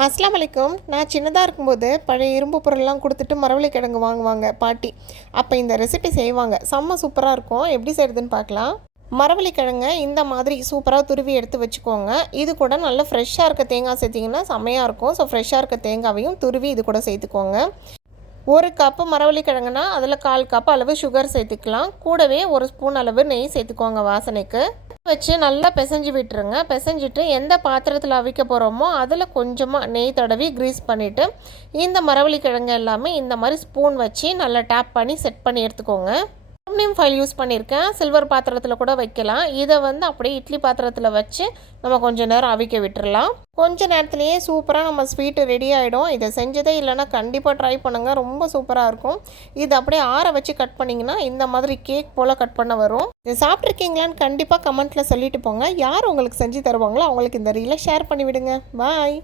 அஸ்ஸலாமு அலைக்கும். நான் சின்னதாக இருக்கும்போது பழைய இரும்பு பொருள்லாம் கொடுத்துட்டு மரவள்ளி கிழங்கு வாங்குவாங்க பாட்டி. அப்போ இந்த ரெசிபி செய்வாங்க. செம்ம சூப்பராக இருக்கும். எப்படி செய்கிறதுன்னு பார்க்கலாம். மரவள்ளி கிழங்க இந்த மாதிரி சூப்பராக துருவி எடுத்து வச்சுக்கோங்க. இது கூட நல்லா ஃப்ரெஷ்ஷாக இருக்க தேங்காய் சேர்த்திங்கன்னா செம்மையாக இருக்கும். ஸோ ஃப்ரெஷ்ஷாக இருக்க தேங்காவையும் துருவி இது கூட சேர்த்துக்கோங்க. 1 கப்பு மரவள்ளி கிழங்குனா அதில் 1/4 கப் அளவு சுகர் சேர்த்துக்கலாம். கூடவே 1 ஸ்பூன் அளவு நெய் சேர்த்துக்கோங்க வாசனைக்கு. வச்சு நல்லா பிசைஞ்சு விட்டுருங்க. பிசைஞ்சிட்டு எந்த பாத்திரத்தில் அவிக்க போகிறோமோ அதில் கொஞ்சமாக நெய் தடவி க்ரீஸ் பண்ணிவிட்டு இந்த மரவள்ளி கிழங்கு எல்லாமே இந்த மாதிரி ஸ்பூன் வச்சு நல்லா டேப் பண்ணி செட் பண்ணி எடுத்துக்கோங்க. அலுமினியம் ஃபாயில் யூஸ் பண்ணியிருக்கேன். சில்வர் பாத்திரத்தில் கூட வைக்கலாம். இதை அப்படியே இட்லி பாத்திரத்தில் வச்சு நம்ம கொஞ்சம் நேரம் அவிக்க விட்டுடலாம். கொஞ்ச நேரத்துலேயே சூப்பராக நம்ம ஸ்வீட்டு ரெடி ஆகிடும். இதை செஞ்சதே இல்லைன்னா கண்டிப்பாக ட்ரை பண்ணுங்கள். ரொம்ப சூப்பராக இருக்கும். இது அப்படியே ஆற வச்சு கட் பண்ணிங்கன்னா இந்த மாதிரி கேக் போல் கட் பண்ண வரும். இதை சாப்பிட்ருக்கீங்களான்னு கண்டிப்பாக கமெண்ட்டில் சொல்லிட்டு போங்க. யார் உங்களுக்கு செஞ்சு தருவாங்களோ அவங்களுக்கு இந்த ரீலை ஷேர் பண்ணிவிடுங்க. பாய்.